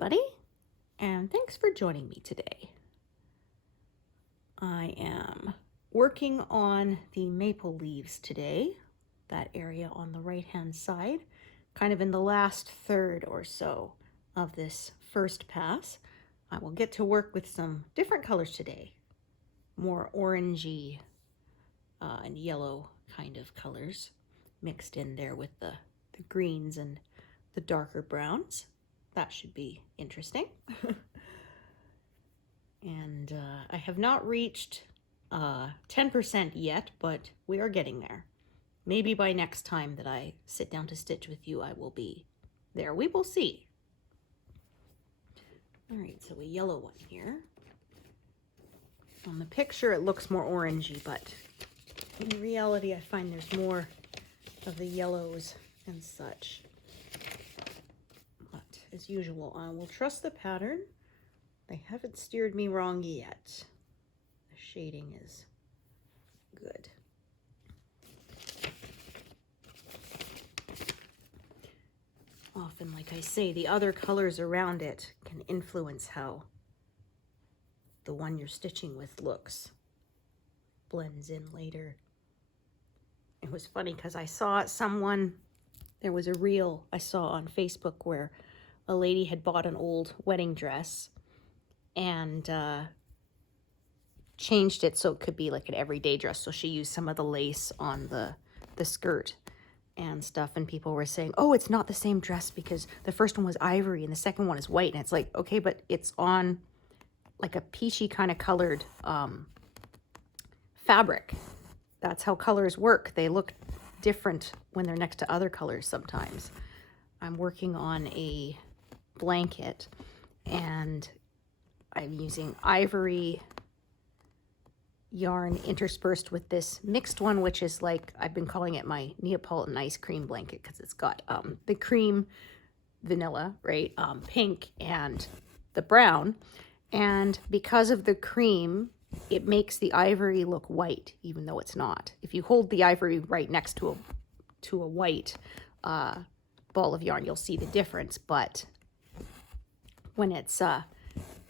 everybody, and thanks for joining me today. I am working on the maple leaves today, that area on the right hand side, kind of in the last third or so of this first pass. I will get to work with some different colors today, more orangey and yellow kind of colors mixed in there with the greens and the darker browns. That should be interesting. And I have not reached 10% yet, but we are getting there. Maybe by next time that I sit down to stitch with you, I will be there. We will see. All right, so a yellow one here. On the picture, it looks more orangey, but in reality, I find there's more of the yellows and such. But as usual, I will trust the pattern. They haven't steered me wrong yet. The shading is good. Often, like I say, the other colors around it can influence how the one you're stitching with looks. Blends in later. It was funny because I saw someone, there was a reel I saw on Facebook where a lady had bought an old wedding dress and changed it so it could be like an everyday dress. So she used some of the lace on the skirt and stuff, and people were saying, oh, it's not the same dress because the first one was ivory and the second one is white. And it's like, okay, but it's on like a peachy kind of colored fabric. That's how colors work. They look different when they're next to other colors sometimes. I'm working on a blanket and I'm using ivory yarn interspersed with this mixed one, which is like, I've been calling it my Neapolitan ice cream blanket because it's got the cream, vanilla, right, pink, and the brown. And because of the cream, it makes the ivory look white, even though it's not. If you hold the ivory right next to a white ball of yarn, you'll see the difference. But when it's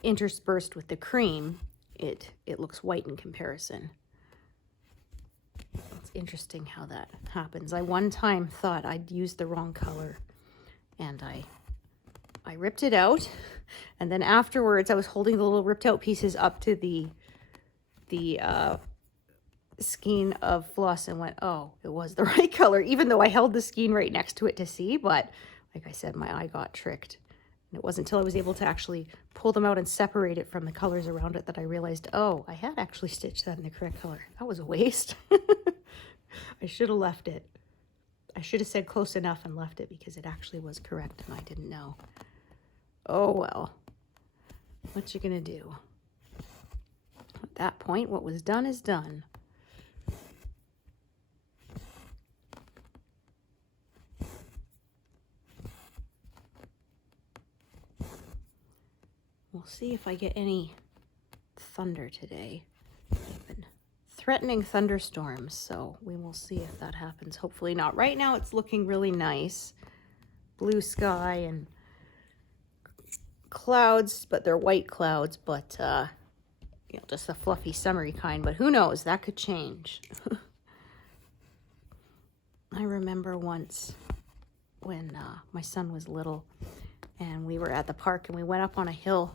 interspersed with the cream, it looks white in comparison. It's interesting how that happens. I one time thought I'd used the wrong color, and I ripped it out, and then afterwards I was holding the little ripped out pieces up to the skein of floss and went, oh, it was the right color, even though I held the skein right next to it to see. But like I said, my eye got tricked. And it wasn't until I was able to actually pull them out and separate it from the colors around it that I realized, oh, I had actually stitched that in the correct color. That was a waste. I should have left it. I should have said close enough and left it because it actually was correct and I didn't know. Oh, well. What you gonna do? At that point, what was done is done. We'll see if I get any thunder today. I've been threatening thunderstorms, so we will see if that happens. Hopefully not. Right now it's looking really nice. Blue sky and clouds, but they're white clouds, but you know, just the fluffy summery kind, but who knows, that could change. I remember once when my son was little and we were at the park and we went up on a hill,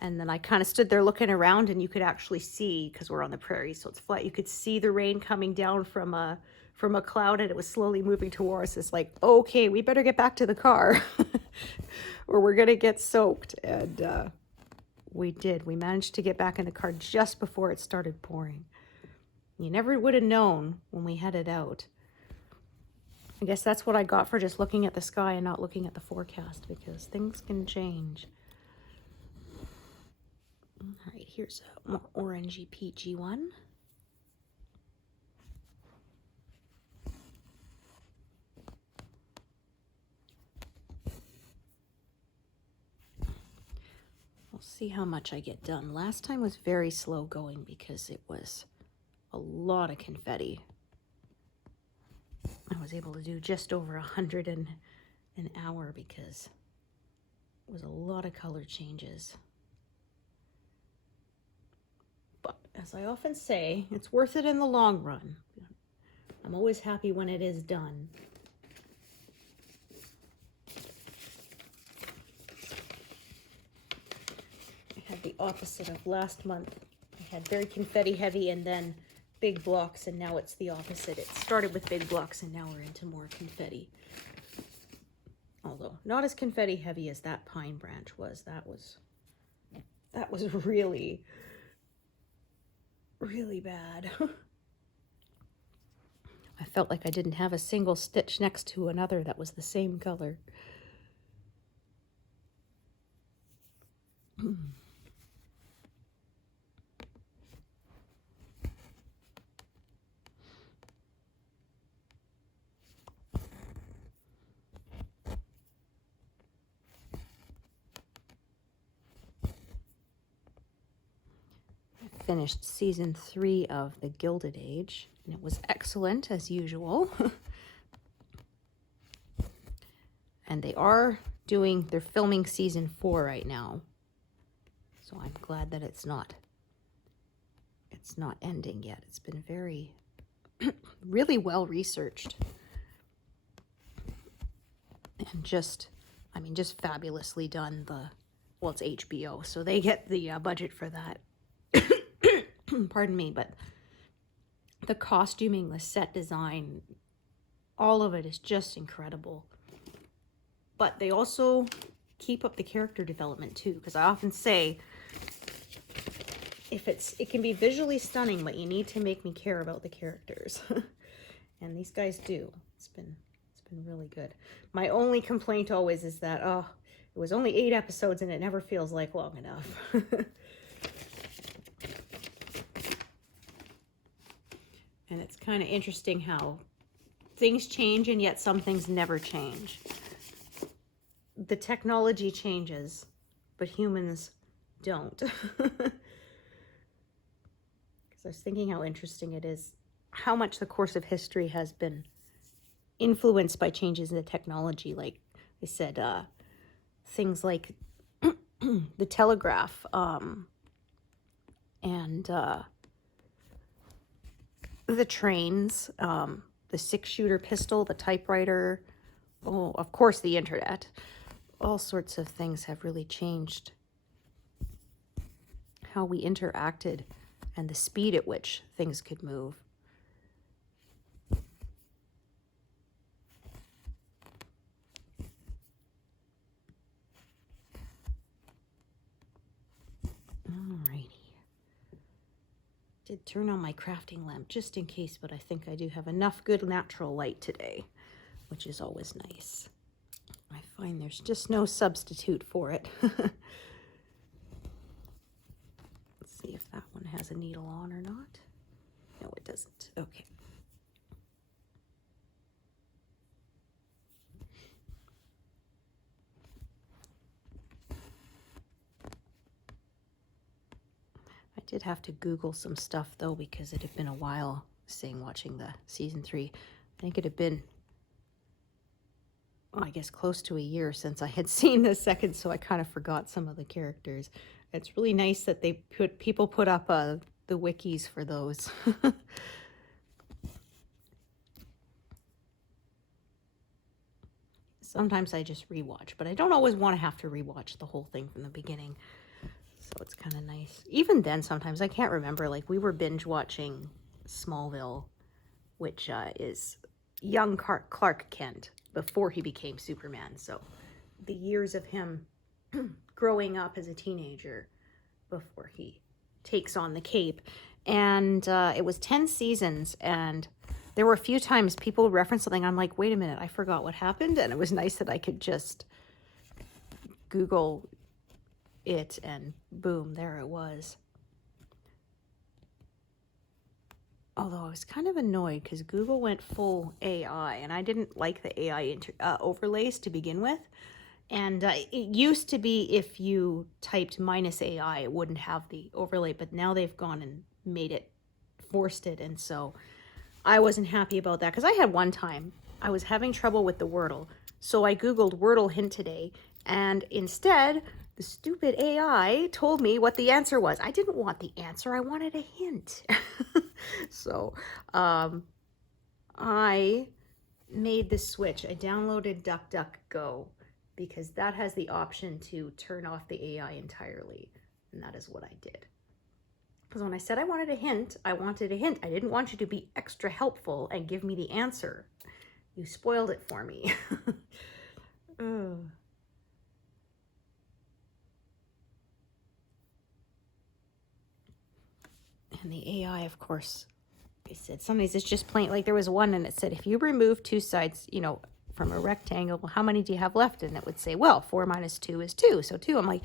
and then I kind of stood there looking around, and you could actually see, because we're on the prairie so it's flat, you could see the rain coming down from a cloud, and it was slowly moving towards us. Like, okay, we better get back to the car or we're gonna get soaked. And we did. We managed to get back in the car just before it started pouring. You never would have known when we headed out. I guess that's what I got for just looking at the sky and not looking at the forecast, because things can change. All right, here's a more orangey peachy one. We'll see how much I get done. Last time was very slow going because it was a lot of confetti. I was able to do just over 100 an hour because was a lot of color changes. But as I often say, it's worth it in the long run. I'm always happy when it is done. I had the opposite of last month. I had very confetti heavy and then big blocks, and now it's the opposite. It started with big blocks and now we're into more confetti. Although not as confetti heavy as that pine branch was. That was really, really bad. I felt like I didn't have a single stitch next to another that was the same color. Finished season 3 of The Gilded Age, and it was excellent as usual. And they're filming season 4 right now. So I'm glad that it's not ending yet. It's been very, really well researched. And just fabulously done. Well, it's HBO, so they get the budget for that. Pardon me, but the costuming, the set design, all of it is just incredible. But they also keep up the character development too, because I often say it can be visually stunning, but you need to make me care about the characters. And these guys do. It's been really good. My only complaint always is that it was only 8 episodes and it never feels like long enough. And it's kind of interesting how things change and yet some things never change. The technology changes, but humans don't. Because I was thinking how interesting it is, how much the course of history has been influenced by changes in the technology. Like I said, things like the telegraph and the trains, the 6-shooter pistol, the typewriter, of course the internet. All sorts of things have really changed how we interacted and the speed at which things could move. Alrighty. Did turn on my crafting lamp just in case, but I think I do have enough good natural light today, which is always nice. I find there's just no substitute for it. Let's see if that one has a needle on or not. No, it doesn't. Okay. I did have to Google some stuff though, because it had been a while watching the season 3. I think it had been, I guess, close to a year since I had seen the second, so I kind of forgot some of the characters. It's really nice that people put up the wikis for those. Sometimes I just rewatch, but I don't always want to have to rewatch the whole thing from the beginning. So it's kind of nice. Even then, sometimes I can't remember. Like, we were binge watching Smallville, which is young Clark Kent before he became Superman. So the years of him growing up as a teenager before he takes on the cape. And it was 10 seasons, and there were a few times people reference something. I'm like, wait a minute, I forgot what happened. And it was nice that I could just Google it and boom, there it was. Although I was kind of annoyed because Google went full AI, and I didn't like the AI overlays to begin with. And it used to be if you typed -AI, it wouldn't have the overlay, but now they've gone and forced it. And so I wasn't happy about that, because I had one time, I was having trouble with the Wordle. So I Googled Wordle hint today, And instead, the stupid AI told me what the answer was. I didn't want the answer. I wanted a hint. So I made the switch. I downloaded DuckDuckGo because that has the option to turn off the AI entirely. And that is what I did. Because when I said I wanted a hint, I wanted a hint. I didn't want you to be extra helpful and give me the answer. You spoiled it for me. Ugh. And the AI, of course, it said somebody's it's just plain, like there was one and it said, if you remove two sides, you know, from a rectangle, well, how many do you have left? And it would say, well, 4 minus 2 is 2. So 2. I'm like,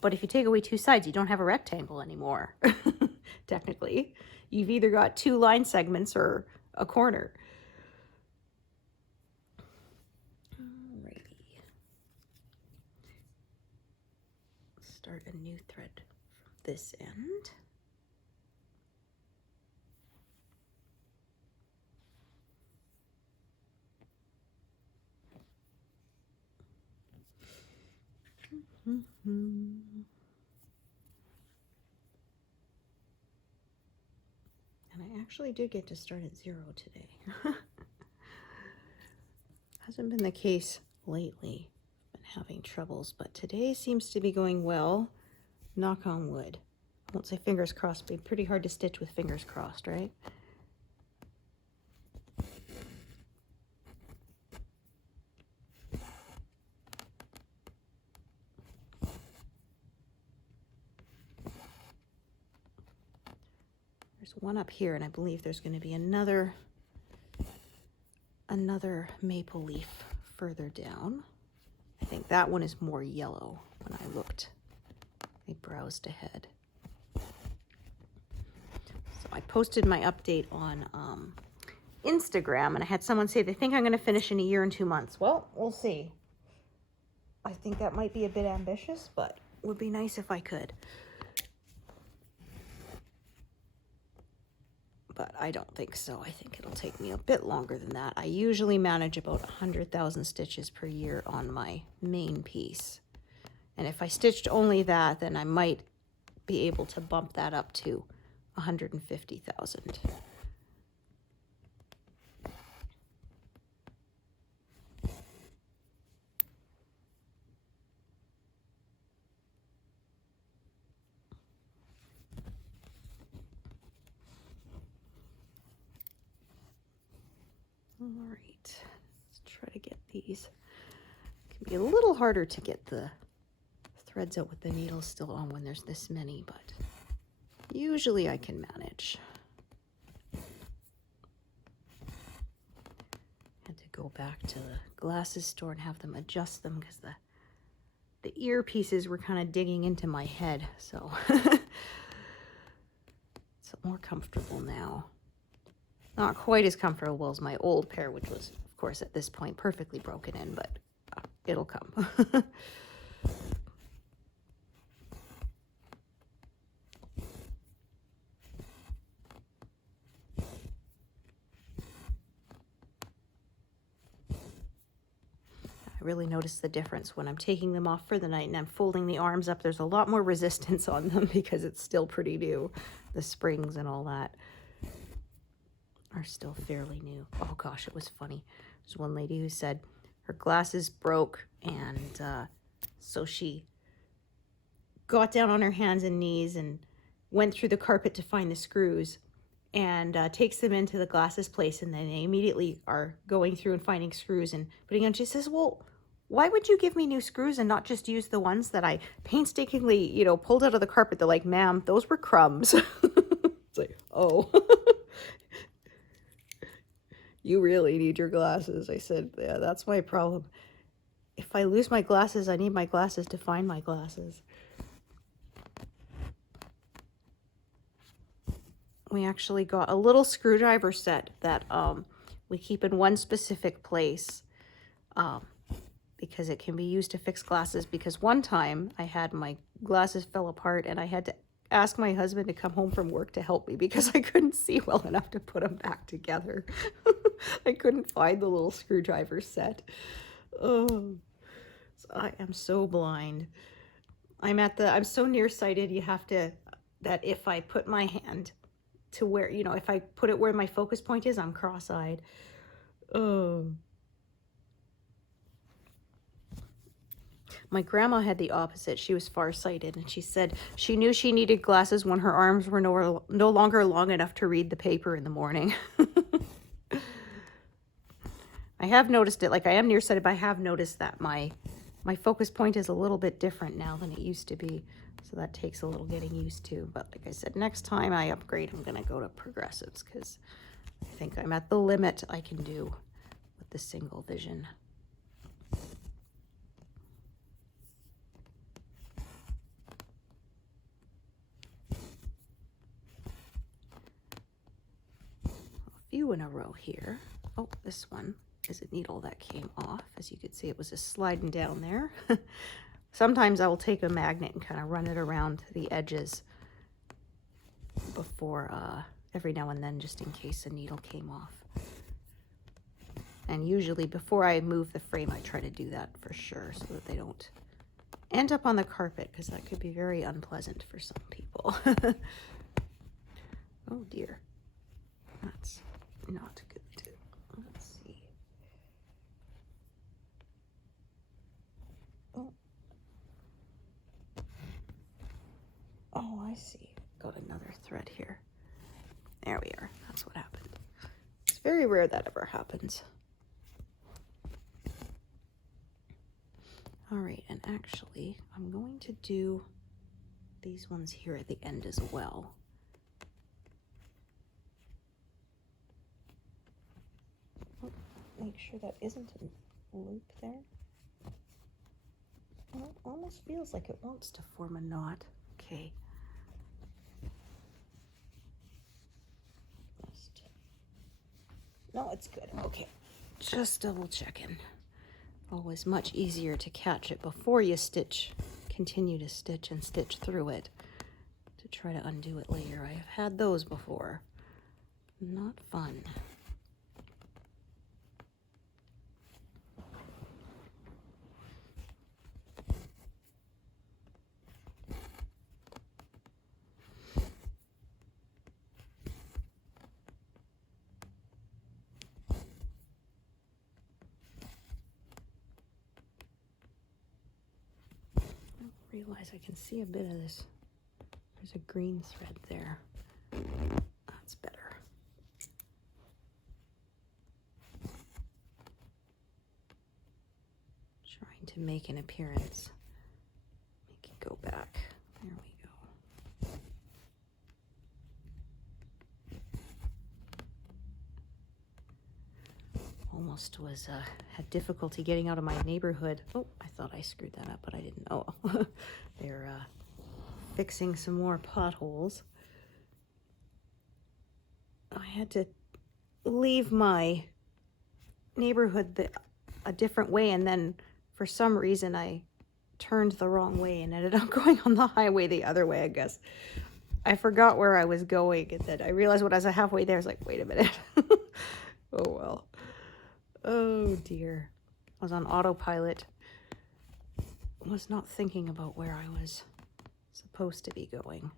but if you take away two sides, you don't have a rectangle anymore. Technically, you've either got 2 line segments or a corner. Alrighty. Start a new thread from this end. And I actually did get to start at 0 today. Hasn't been the case lately. Been having troubles, but today seems to be going well. Knock on wood. I won't say fingers crossed, but it'd be pretty hard to stitch with fingers crossed, right? There's one up here, and I believe there's going to be another maple leaf further down. I think that one is more yellow when I looked. I browsed ahead. So I posted my update on Instagram, and I had someone say they think I'm going to finish in 1 year and 2 months. Well, we'll see. I think that might be a bit ambitious, but it would be nice if I could. But I don't think so. I think it'll take me a bit longer than that. I usually manage about 100,000 stitches per year on my main piece. And if I stitched only that, then I might be able to bump that up to 150,000. All right, let's try to get these. It can be a little harder to get the threads out with the needles still on when there's this many, but usually I can manage. Had to go back to the glasses store and have them adjust them because the earpieces were kind of digging into my head, so it's more comfortable now. Not quite as comfortable as my old pair, which was, of course, at this point perfectly broken in, but it'll come. I really notice the difference when I'm taking them off for the night and I'm folding the arms up. There's a lot more resistance on them because it's still pretty new. The springs and all that are still fairly new. Oh gosh, it was funny. There's one lady who said her glasses broke, and so she got down on her hands and knees and went through the carpet to find the screws, and takes them into the glasses place, and then they immediately are going through and finding screws and putting on. She says, well, why would you give me new screws and not just use the ones that I painstakingly, you know, pulled out of the carpet? They're like, ma'am, those were crumbs. It's like, oh. You really need your glasses. I said, yeah, that's my problem. If I lose my glasses, I need my glasses to find my glasses. We actually got a little screwdriver set that we keep in one specific place because it can be used to fix glasses. Because one time I had my glasses fell apart and I had to ask my husband to come home from work to help me because I couldn't see well enough to put them back together. I couldn't find the little screwdriver set. Oh, I am so blind. I'm so nearsighted, you have to, that if I put my hand to where, you know, if I put it where my focus point is, I'm cross-eyed. Oh. My grandma had the opposite. She was farsighted, and she said she knew she needed glasses when her arms were no longer long enough to read the paper in the morning. I have noticed it, like I am nearsighted, but I have noticed that my focus point is a little bit different now than it used to be. So that takes a little getting used to. But like I said, next time I upgrade, I'm going to go to progressives because I think I'm at the limit I can do with the single vision. A few in a row here. Oh, this one is a needle that came off. As you can see, it was just sliding down there. Sometimes I will take a magnet and kind of run it around the edges before, every now and then, just in case a needle came off. And usually before I move the frame, I try to do that for sure so that they don't end up on the carpet, because that could be very unpleasant for some people. Oh dear, that's not good. Let's see. Oh, I see. Got another thread here. There we are. That's what happened. It's very rare that ever happens. All right, and actually, I'm going to do these ones here at the end as well. Oh, make sure that isn't a loop there. Well, it almost feels like it wants to form a knot. Okay. No, it's good. Okay. Just double checking. Always much easier to catch it before you stitch. Continue to stitch and stitch through it to try to undo it later. I have had those before. Not fun. Realize I can see a bit of this. There's a green thread there. That's better. Trying to make an appearance. Make it go back. There we go. Almost was had difficulty getting out of my neighborhood. Oh, I thought I screwed that up, but I didn't. Oh, they're fixing some more potholes. I had to leave my neighborhood a different way, and then for some reason I turned the wrong way and ended up going on the highway the other way, I guess. I forgot where I was going, and then I realized when I was halfway there, I was like, wait a minute. Oh well. Oh dear. I was on autopilot. Was not thinking about where I was supposed to be going.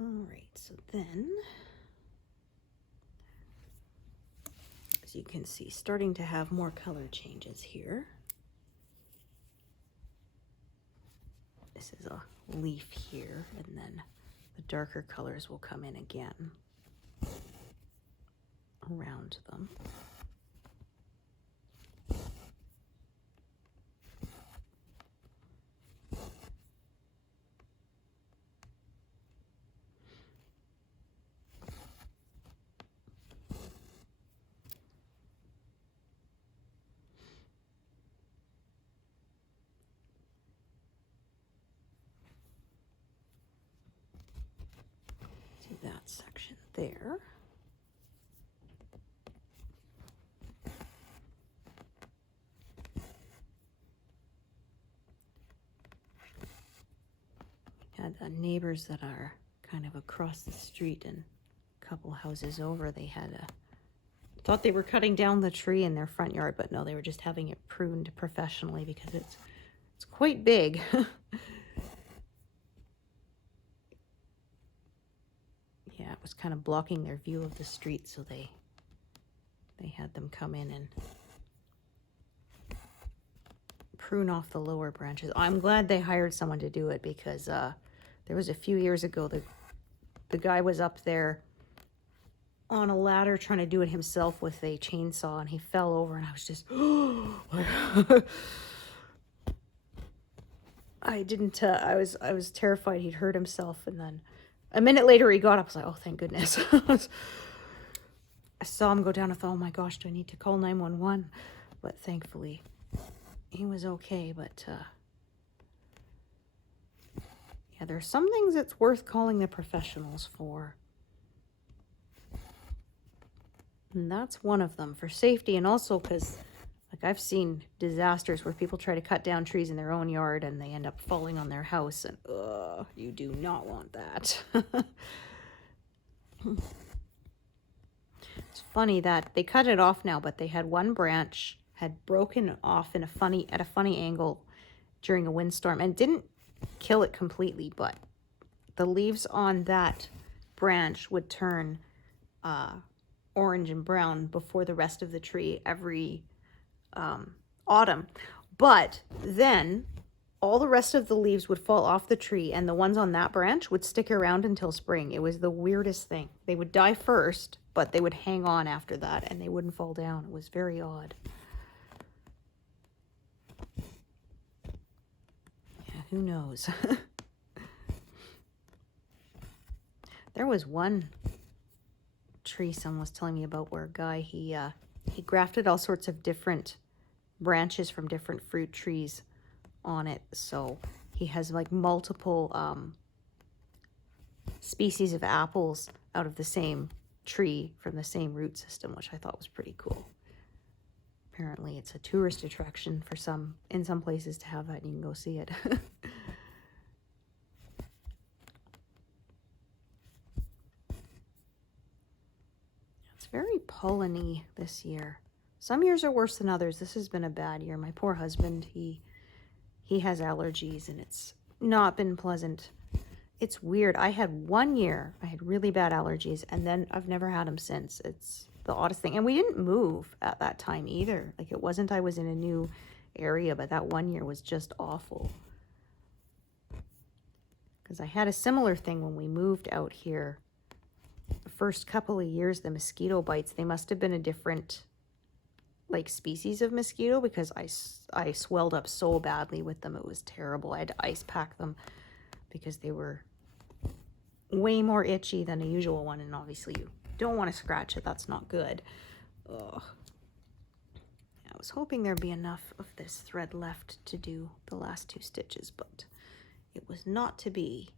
All right, so then, as you can see, starting to have more color changes here. This is a leaf here, and then the darker colors will come in again around them. That section there. had neighbors that are kind of across the street and a couple houses over. They had thought they were cutting down the tree in their front yard, but no, they were just having it pruned professionally because it's quite big. Yeah, it was kind of blocking their view of the street, so they had them come in and prune off the lower branches. I'm glad they hired someone to do it because there was a few years ago the guy was up there on a ladder trying to do it himself with a chainsaw, and he fell over, and I was just I was terrified he'd hurt himself. And then a minute later he got up. I was like, oh, thank goodness. I saw him go down. I thought, oh my gosh, do I need to call 911? But thankfully he was okay. But yeah, there's some things it's worth calling the professionals for. And that's one of them, for safety, and also because, like, I've seen disasters where people try to cut down trees in their own yard and they end up falling on their house, and you do not want that. It's funny that they cut it off now, but they had one branch had broken off at a funny angle during a windstorm, and didn't kill it completely, but the leaves on that branch would turn orange and brown before the rest of the tree every autumn. But then all the rest of the leaves would fall off the tree, and the ones on that branch would stick around until spring. It was the weirdest thing. They would die first, but they would hang on after that, and they wouldn't fall down. It was very odd. Yeah, who knows? There was one tree someone was telling me about where a guy, he grafted all sorts of different branches from different fruit trees on it, so he has like multiple species of apples out of the same tree from the same root system, which I thought was pretty cool. Apparently it's a tourist attraction for in some places to have that, and you can go see it. Very pollen-y this year. Some years are worse than others. This has been a bad year. My poor husband, he has allergies, and it's not been pleasant. It's weird. I had one year I had really bad allergies, and then I've never had them since. It's the oddest thing. And we didn't move at that time either. Like, it wasn't I was in a new area, but that one year was just awful. Because I had a similar thing when we moved out here. The first couple of years, the mosquito bites, they must have been a different like species of mosquito, because I swelled up so badly with them. It was terrible. I had to ice pack them because they were way more itchy than a usual one, and obviously you don't want to scratch it. That's not good. Ugh. I was hoping there'd be enough of this thread left to do the last 2 stitches, but it was not to be.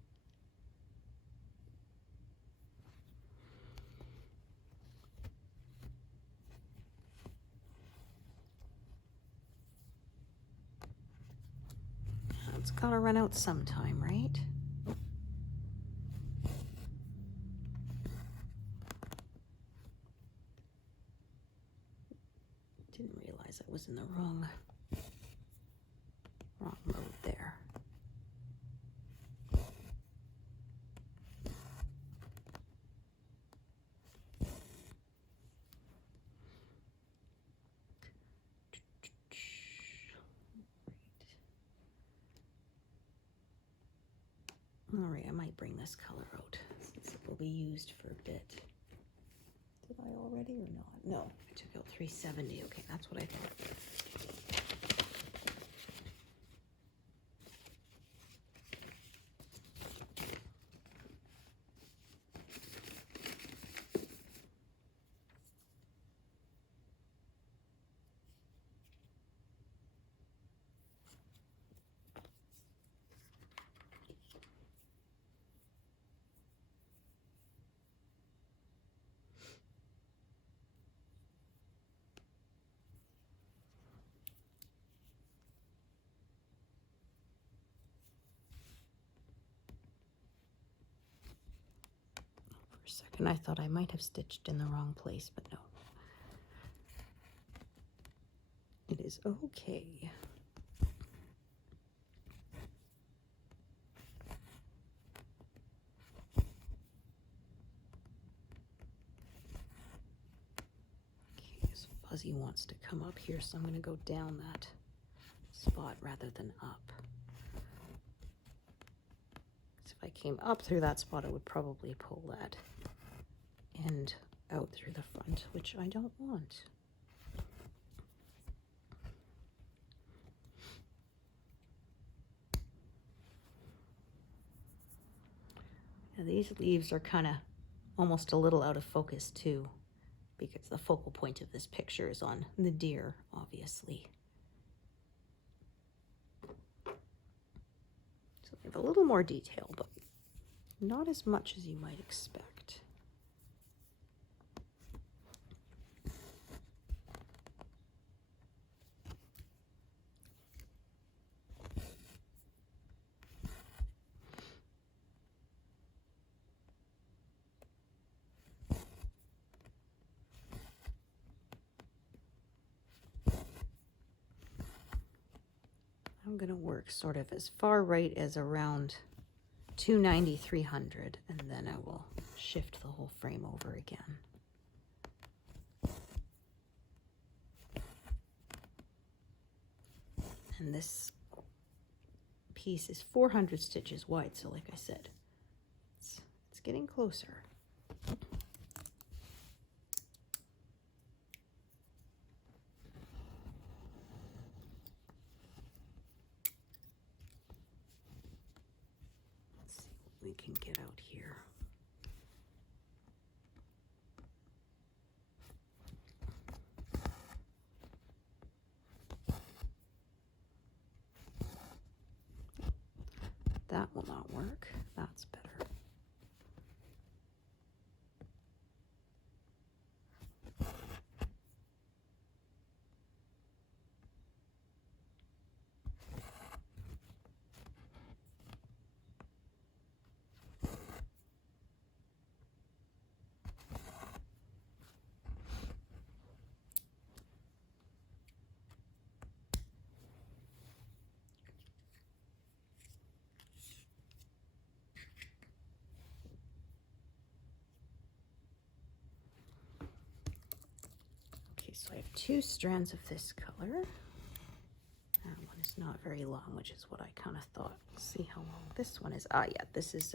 It's gotta run out sometime, right? Didn't realize I was in the wrong mode there. All right, I might bring this color out since it will be used for a bit. Did I already or not? No, I took out 370. Okay, that's what I thought. second, I thought I might have stitched in the wrong place, but no. It is okay. Okay, so Fuzzy wants to come up here, so I'm going to go down that spot rather than up. If I came up through that spot, it would probably pull that end out through the front, which I don't want. Now these leaves are kind of almost a little out of focus too, because the focal point of this picture is on the deer, obviously. So they have a little more detail, but not as much as you might expect. I'm going to work sort of as far right as around 290, 300, and then I will shift the whole frame over again. And this piece is 400 stitches wide, so like I said, it's getting closer. We can get out here. That will not work. That's better. So I have 2 strands of this color. One is not very long, which is what I kind of thought. Let's see how long this one is. Ah, yeah, this is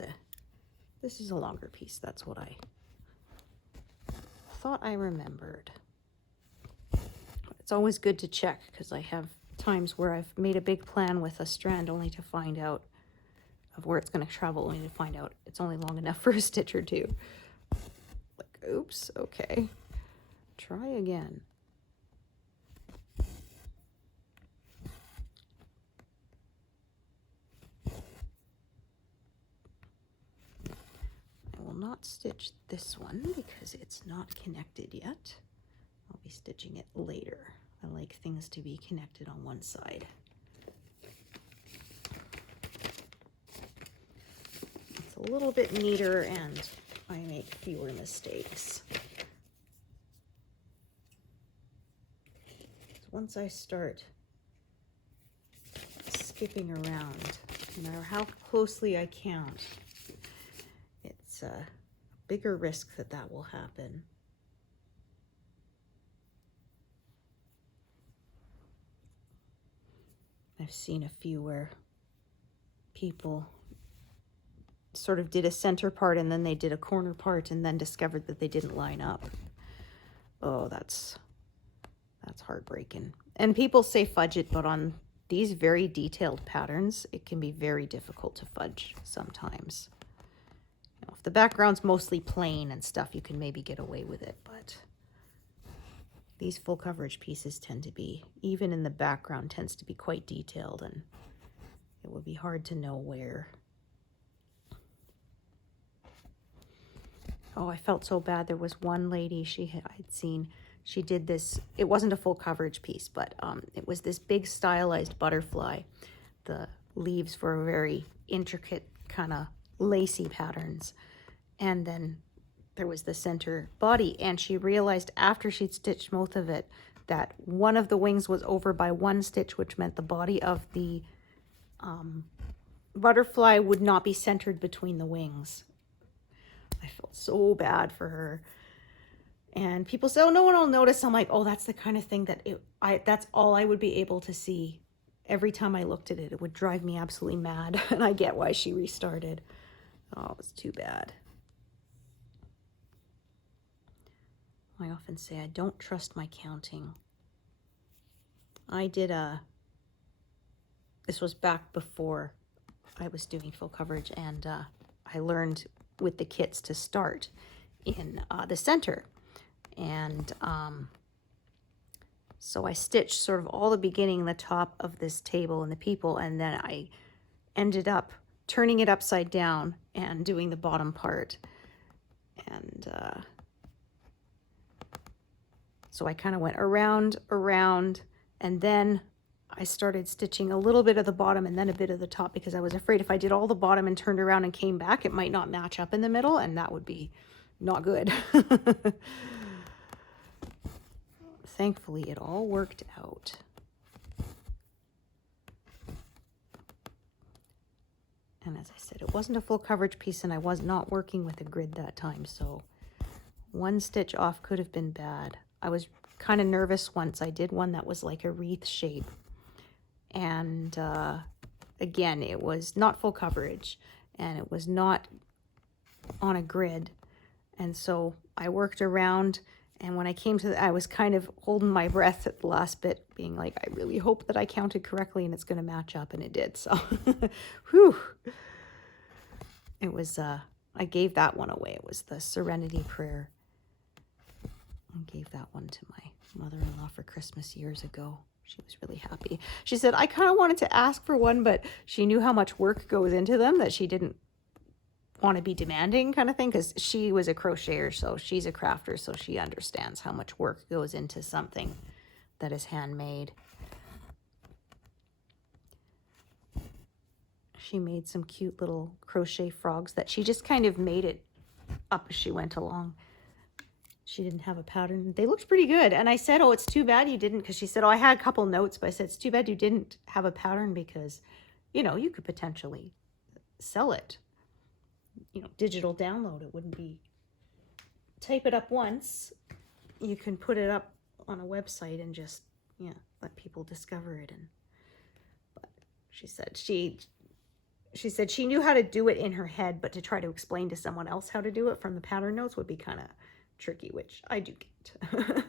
a longer piece. That's what I thought I remembered. It's always good to check, because I have times where I've made a big plan with a strand only to find out of where it's going to travel, only to find out it's only long enough for a stitch or 2. Like, oops, okay. Try again. I will not stitch this one because it's not connected yet. I'll be stitching it later. I like things to be connected on one side. It's a little bit neater and I make fewer mistakes. Once I start skipping around, no matter how closely I count, it's a bigger risk that that will happen. I've seen a few where people sort of did a center part and then they did a corner part and then discovered that they didn't line up. Oh, that's heartbreaking. And people say fudge it, but on these very detailed patterns, it can be very difficult to fudge sometimes. You know, if the background's mostly plain and stuff, you can maybe get away with it, but these full coverage pieces tend to be, even in the background, tends to be quite detailed, and it would be hard to know where. Oh, I felt so bad. There was one lady I'd seen. She did this, it wasn't a full coverage piece, but it was this big stylized butterfly. The leaves were very intricate, kind of lacy patterns. And then there was the center body, and she realized after she'd stitched most of it that one of the wings was over by one stitch, which meant the body of the butterfly would not be centered between the wings. I felt so bad for her. And people say, oh, no one will notice. I'm like, oh, that's the kind of thing that that's all I would be able to see. Every time I looked at it, it would drive me absolutely mad. And I get why she restarted. Oh, it was too bad. I often say I don't trust my counting. I did this was back before I was doing full coverage, and I learned with the kits to start in the center. And so I stitched sort of all the beginning, the top of this table and the people, and then I ended up turning it upside down and doing the bottom part. And so I kind of went around, and then I started stitching a little bit of the bottom and then a bit of the top, because I was afraid if I did all the bottom and turned around and came back, it might not match up in the middle, and that would be not good. Thankfully, it all worked out. And as I said, it wasn't a full coverage piece, and I was not working with a grid that time, so one stitch off could have been bad. I was kind of nervous once. I did one that was like a wreath shape, and again, it was not full coverage, and it was not on a grid, and so I worked around. And when I came to I was kind of holding my breath at the last bit, being like, I really hope that I counted correctly and it's going to match up, and it did. So, whew. It was, I gave that one away. It was the Serenity Prayer. I gave that one to my mother-in-law for Christmas years ago. She was really happy. She said, I kind of wanted to ask for one, but she knew how much work goes into them, that she didn't want to be demanding, kind of thing, because she was a crocheter, so she's a crafter, so she understands how much work goes into something that is handmade. She made some cute little crochet frogs that she just kind of made it up as she went along. She didn't have a pattern. They looked pretty good, and I said, oh, it's too bad you didn't, because she said, oh, I had a couple notes, but I said, it's too bad you didn't have a pattern, because, you know, you could potentially sell it. You know, digital download. It wouldn't be, type it up once, you can put it up on a website and just, yeah, let people discover it. And but she said she said she knew how to do it in her head, but to try to explain to someone else how to do it from the pattern notes would be kind of tricky, which I do get.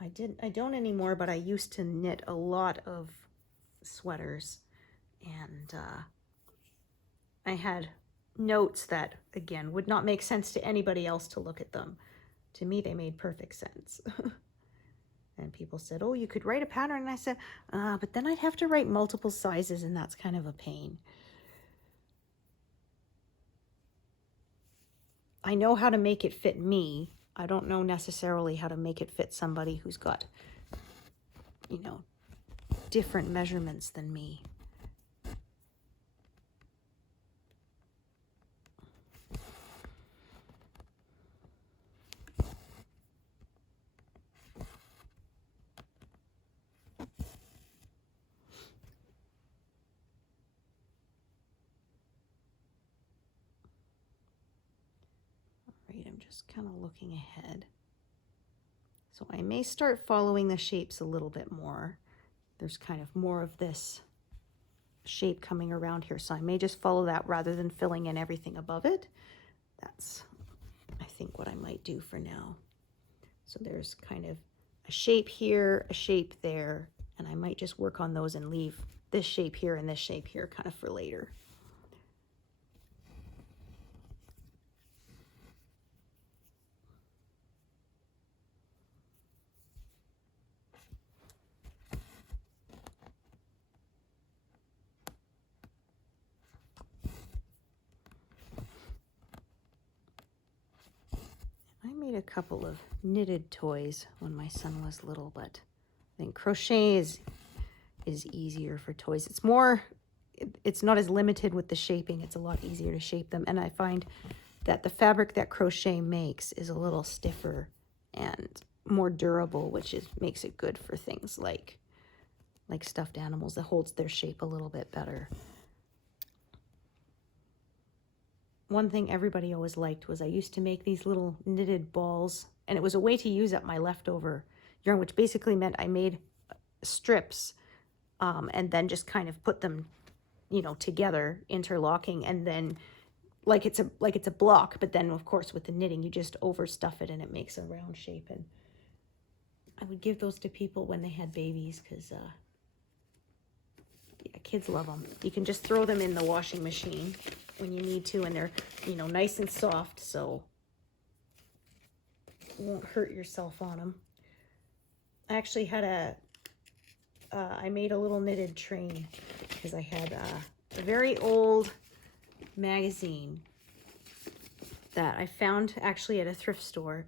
I don't anymore, but I used to knit a lot of sweaters, and I had notes that, again, would not make sense to anybody else to look at them. To me, they made perfect sense. And people said, oh, you could write a pattern. And I said, but then I'd have to write multiple sizes, and that's kind of a pain. I know how to make it fit me. I don't know necessarily how to make it fit somebody who's got, you know, different measurements than me. I'm just kind of looking ahead. So I may start following the shapes a little bit more. There's kind of more of this shape coming around here, so I may just follow that rather than filling in everything above it. That's, I think, what I might do for now. So there's kind of a shape here, a shape there, and I might just work on those and leave this shape here and this shape here kind of for later. A couple of knitted toys when my son was little, but I think crochet is easier for toys. It's more it's not as limited with the shaping. It's a lot easier to shape them. And I find that the fabric that crochet makes is a little stiffer and more durable, which makes it good for things like stuffed animals, that holds their shape a little bit better. One thing everybody always liked was I used to make these little knitted balls, and it was a way to use up my leftover yarn, which basically meant I made strips and then just kind of put them, you know, together, interlocking, and then like it's a block, but then of course with the knitting you just overstuff it and it makes a round shape. And I would give those to people when they had babies, because yeah, kids love them. You can just throw them in the washing machine when you need to, and they're, you know, nice and soft, so you won't hurt yourself on them. I actually had I made a little knitted train because I had a very old magazine that I found actually at a thrift store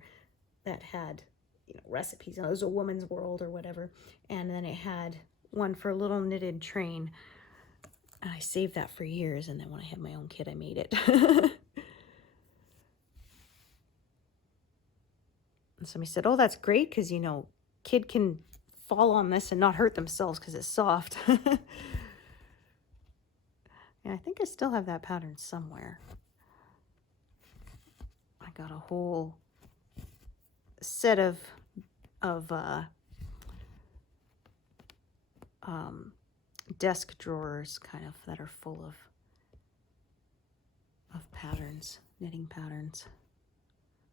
that had, you know, recipes. It was a Woman's World or whatever, and then it had one for a little knitted train. And I saved that for years, and then when I had my own kid, I made it. And somebody said, "Oh, that's great, because, you know, kid can fall on this and not hurt themselves because it's soft." Yeah, I think I still have that pattern somewhere. I got a whole set of desk drawers kind of that are full of patterns, knitting patterns.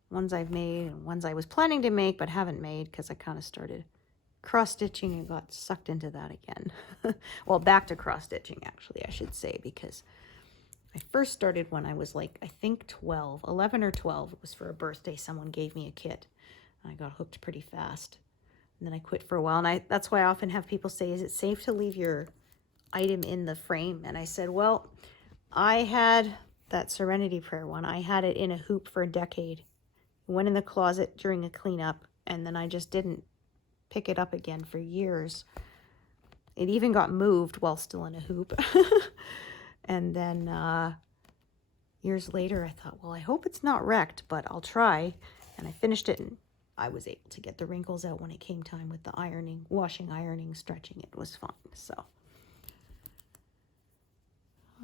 Ones I've made and ones I was planning to make but haven't made because I kind of started cross-stitching and got sucked into that again. Well, back to cross-stitching, actually, I should say, because I first started when I was like, I think 11 or 12. It was for a birthday. Someone gave me a kit. And I got hooked pretty fast. And then I quit for a while. And that's why I often have people say, is it safe to leave your item in the frame? And I said, well, I had that Serenity Prayer one. I had it in a hoop for a decade. It went in the closet during a cleanup, and then I just didn't pick it up again for years. It even got moved while still in a hoop. And then years later I thought, well, I hope it's not wrecked, but I'll try. And I finished it, and I was able to get the wrinkles out when it came time with the ironing, washing, ironing, stretching. It was fine. So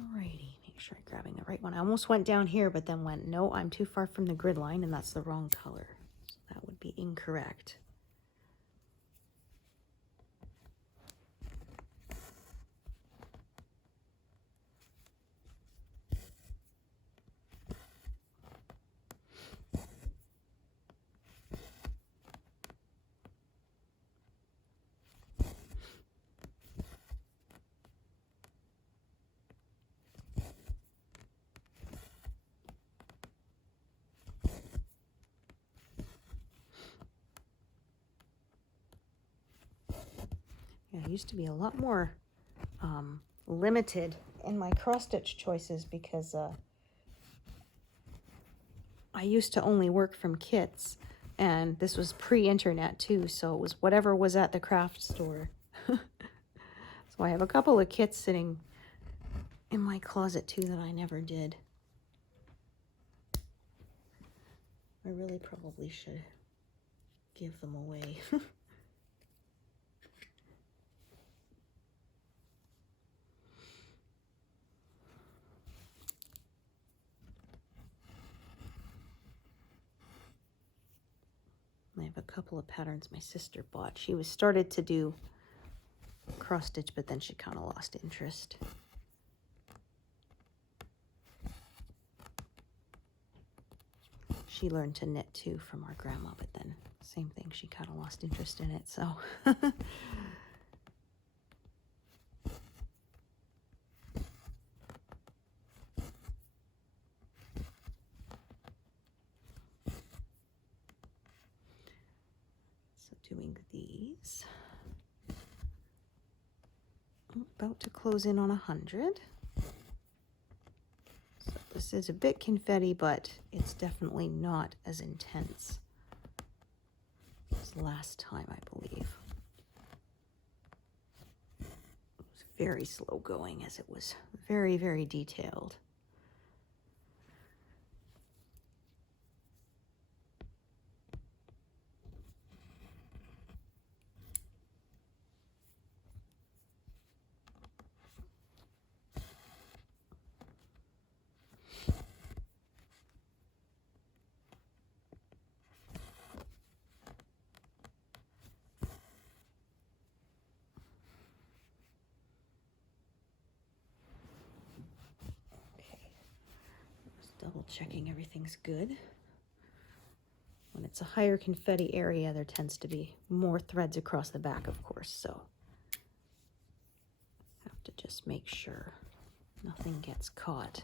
alrighty, make sure I'm grabbing the right one. I almost went down here, but then went, no, I'm too far from the grid line, and that's the wrong color. So that would be incorrect. Yeah, I used to be a lot more limited in my cross-stitch choices because I used to only work from kits, and this was pre-internet too, so it was whatever was at the craft store. So I have a couple of kits sitting in my closet too that I never did. I really probably should give them away. I have a couple of patterns my sister bought. She was started to do cross stitch, but then she kind of lost interest. She learned to knit too from our grandma, but then same thing, she kind of lost interest in it, so. Doing these. I'm about to close in on 100. So this is a bit confetti, but it's definitely not as intense as last time, I believe. It was very slow going as it was very, very detailed. Double checking everything's good. When it's a higher confetti area, there tends to be more threads across the back, of course, so have to just make sure nothing gets caught.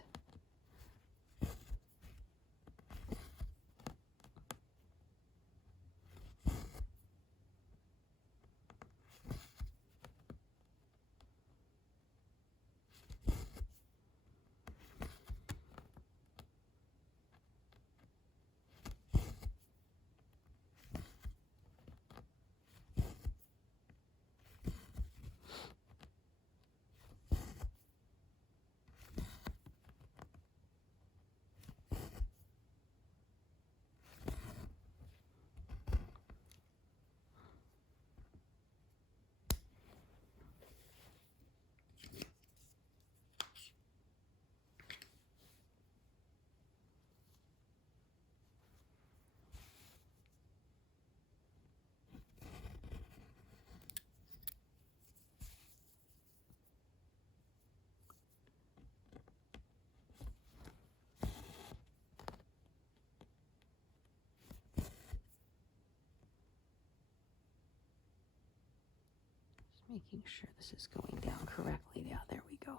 Making sure this is going down correctly. Yeah, there we go.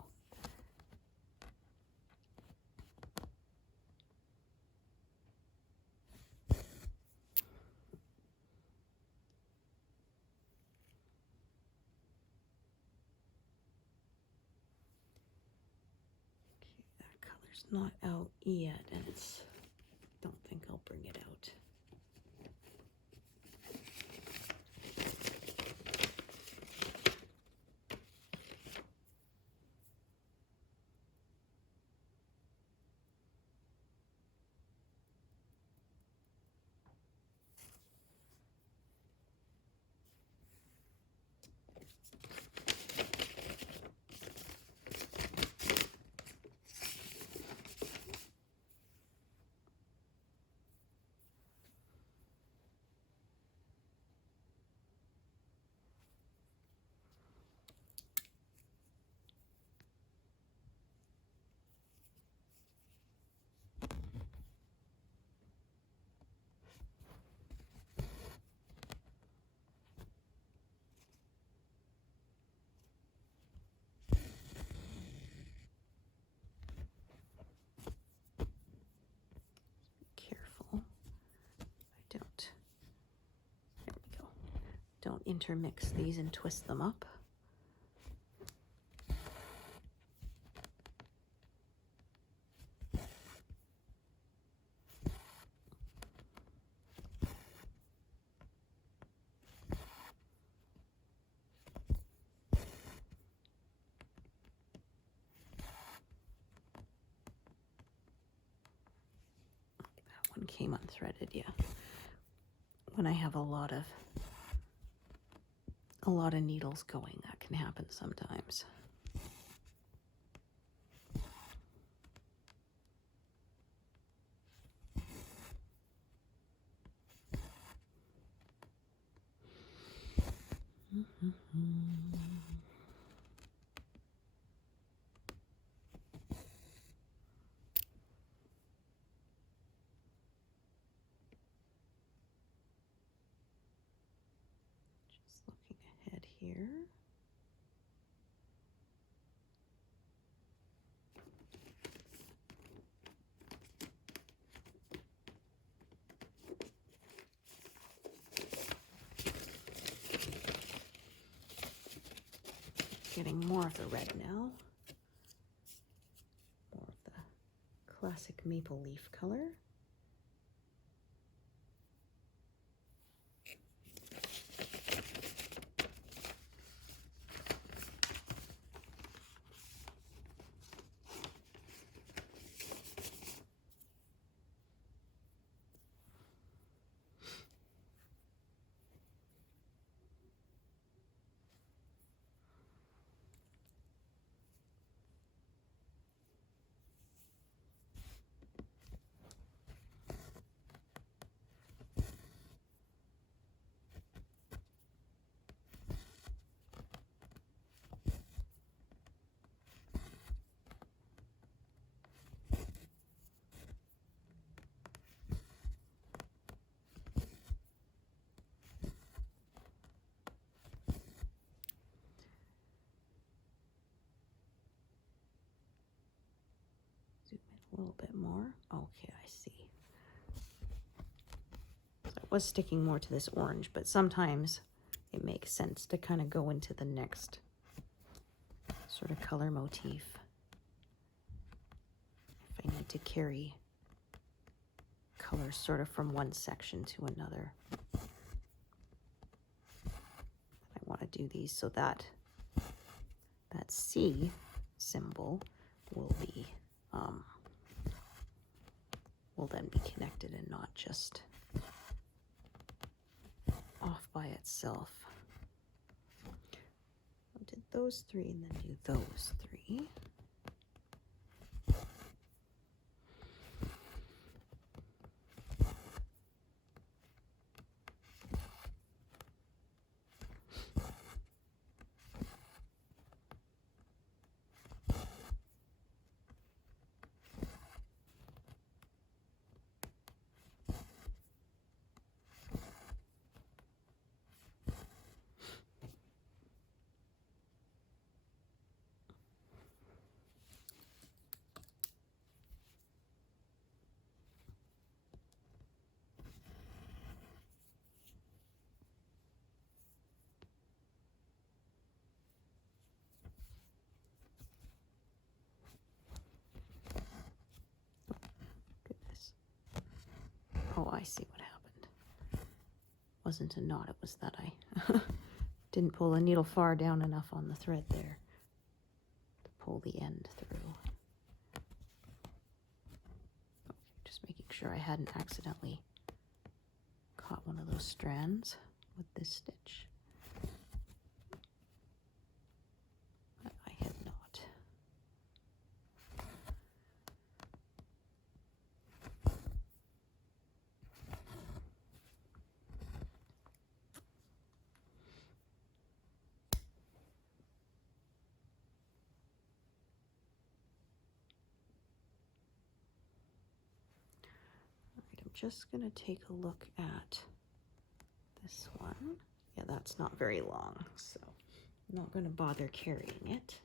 Okay, that color's not out yet, and don't think I'll bring it out. Don't intermix these and twist them up. That one came unthreaded, yeah. When I have a lot of needles going, that can happen sometimes. Just looking ahead here. Getting more of the red now. More of the classic maple leaf color. A little bit more. Okay, I see. So I was sticking more to this orange, but sometimes it makes sense to kind of go into the next sort of color motif if I need to carry colors sort of from one section to another. I want to do these so that that C symbol will be will then be connected and not just off by itself. I did those three and then do those three. Oh, I see what happened. Wasn't a knot, it was that I didn't pull the needle far down enough on the thread there to pull the end through. Okay, just making sure I hadn't accidentally caught one of those strands with this stitch. But I had not. Just going to take a look at this one. Yeah, that's not very long, so I'm not going to bother carrying it.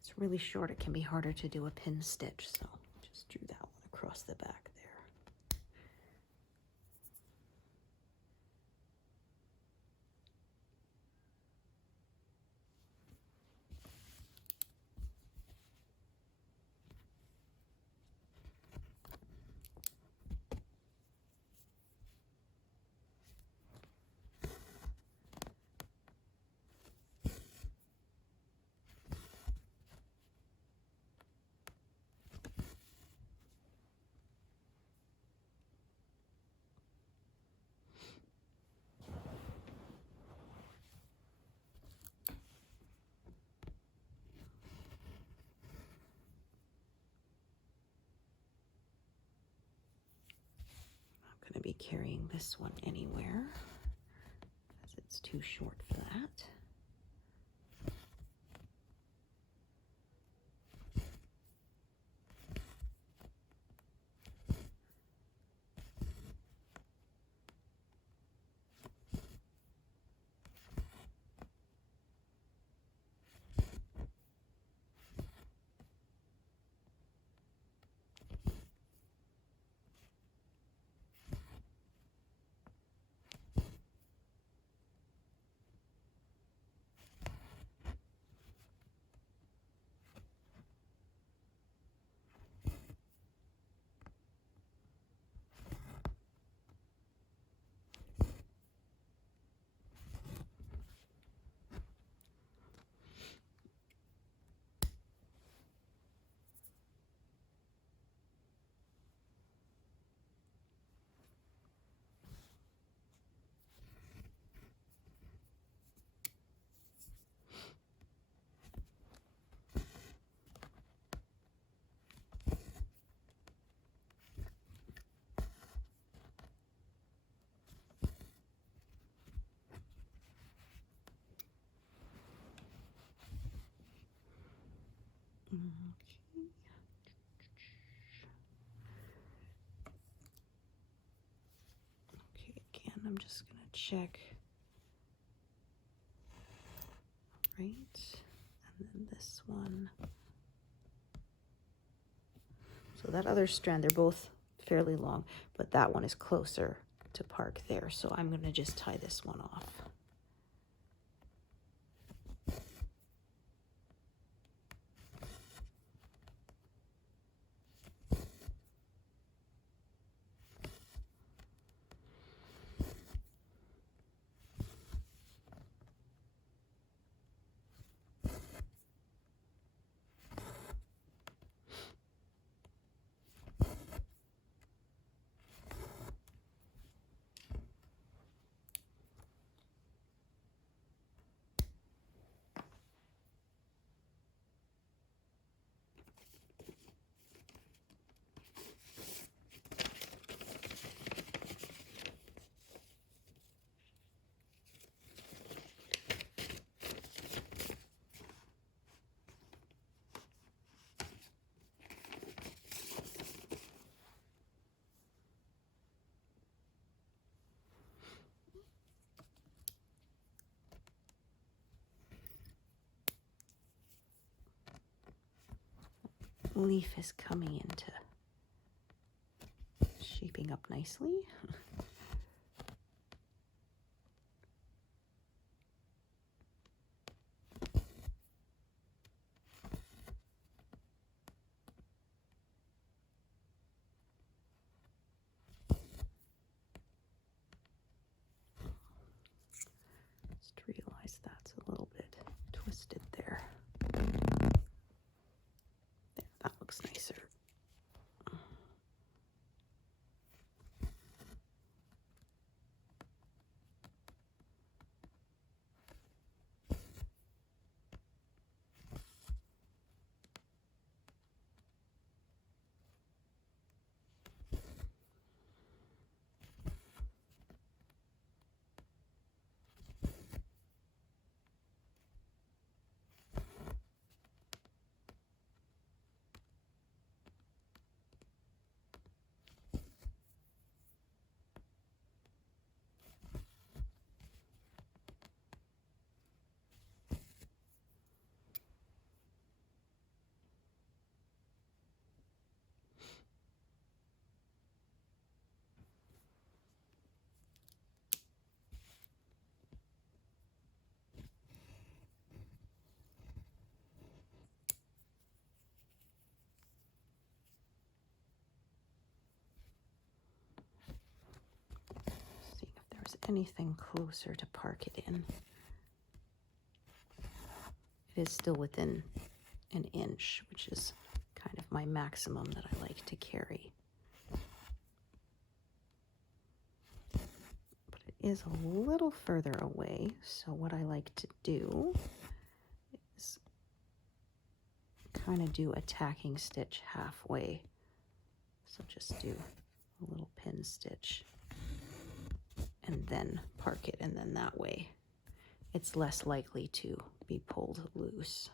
It's really short, it can be harder to do a pin stitch, so just drew that one across the back there. going to be carrying this one anywhere, as it's too short for that. Okay, again, I'm just going to check. Right, and then this one. So that other strand, they're both fairly long, but that one is closer to park there. So I'm going to just tie this one off. Leaf is coming into shaping up nicely. Just realize that's a little bit twisted there. There, that looks nicer. Anything closer to park it in. It is still within an inch, which is kind of my maximum that I like to carry. But it is a little further away, so what I like to do is kind of do a tacking stitch halfway. So just do a little pin stitch and then park it, and then that way it's less likely to be pulled loose.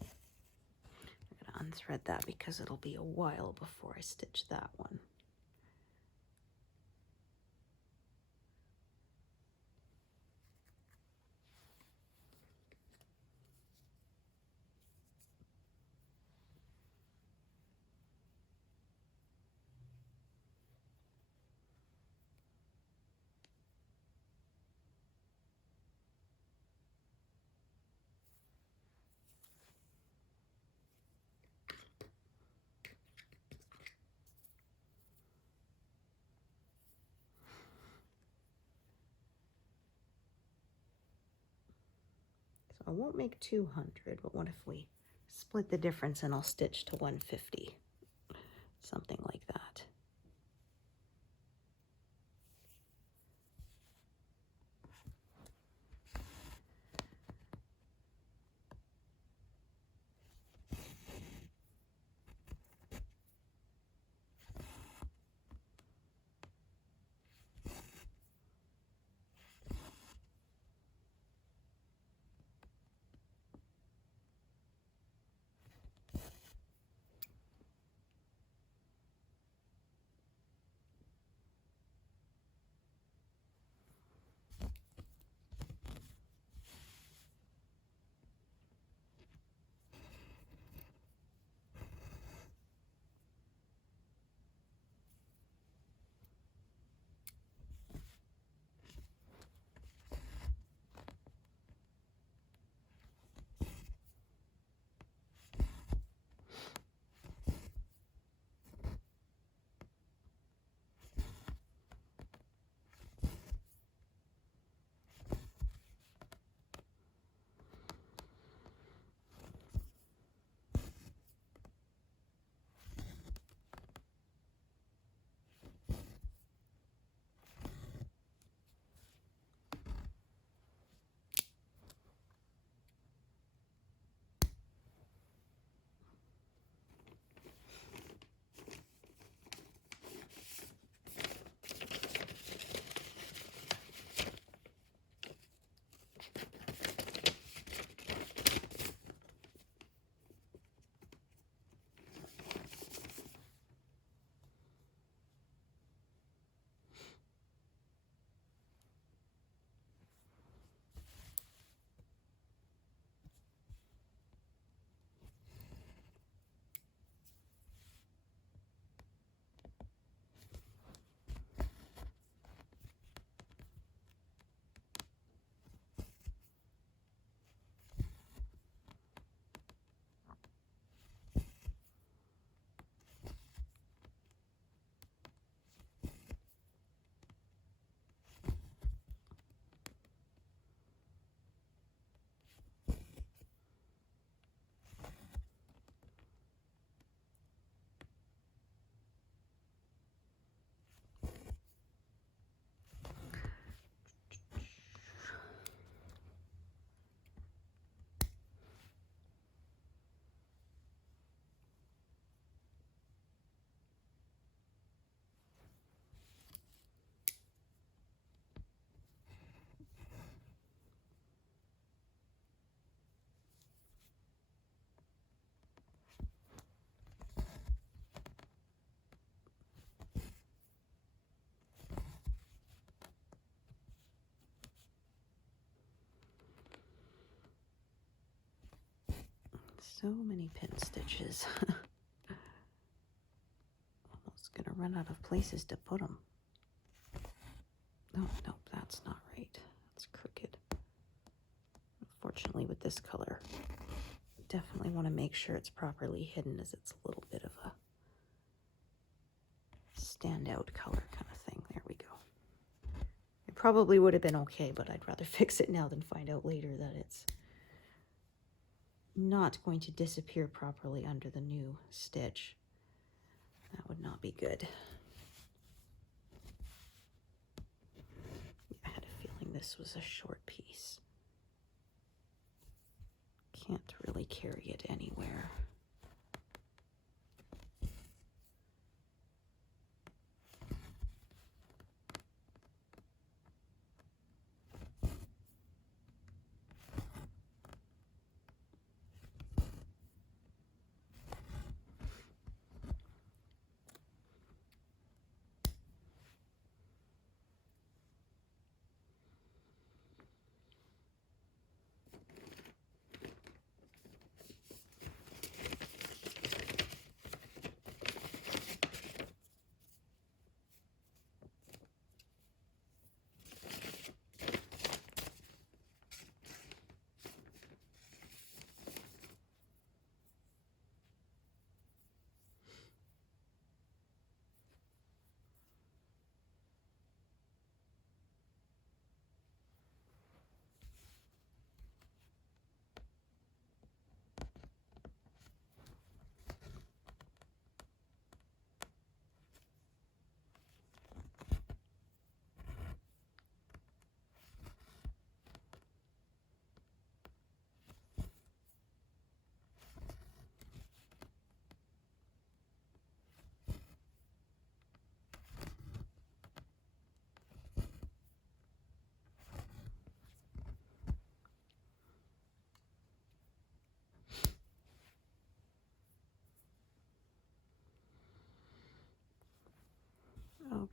I'm gonna unthread that because it'll be a while before I stitch that one. I won't make 200, but what if we split the difference and I'll stitch to 150, something like that. So many pin stitches. Almost gonna run out of places to put them. Oh, nope, that's not right. That's crooked. Unfortunately, with this color, definitely want to make sure it's properly hidden, as it's a little bit of a standout color kind of thing. There we go. It probably would have been okay, but I'd rather fix it now than find out later that it's not going to disappear properly under the new stitch. That would not be good. I had a feeling this was a short piece. Can't really carry it anywhere.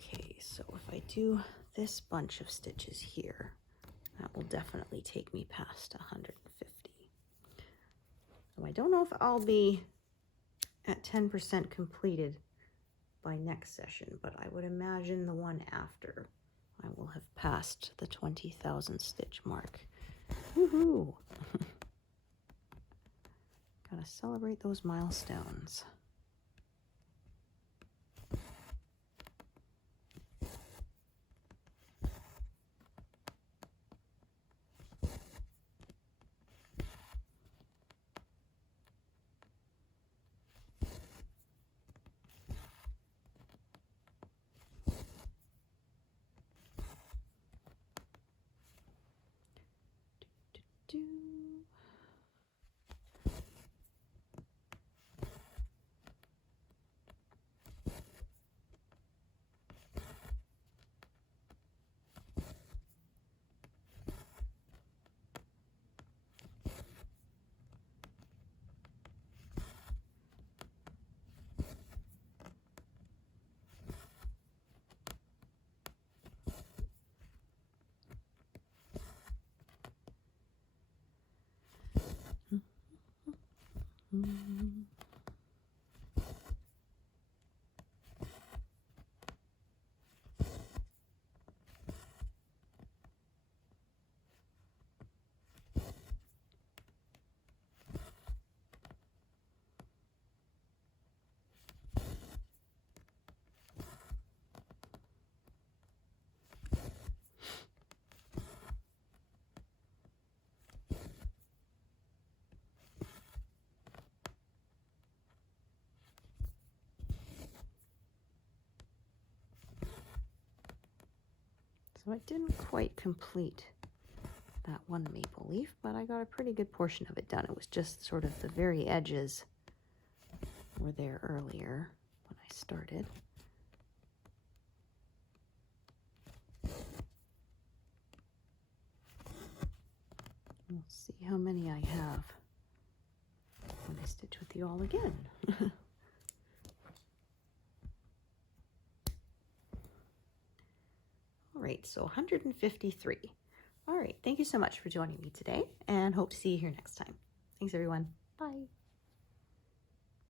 Okay, so if I do this bunch of stitches here, that will definitely take me past 150. So I don't know if I'll be at 10% completed by next session, but I would imagine the one after I will have passed the 20,000 stitch mark. Woohoo! Gotta celebrate those milestones. Do. So I didn't quite complete that one maple leaf, but I got a pretty good portion of it done. It was just sort of the very edges were there earlier when I started. We'll see how many I have when I stitch with you all again. All right, so 153. All right, thank you so much for joining me today, and hope to see you here next time. Thanks, everyone. Bye.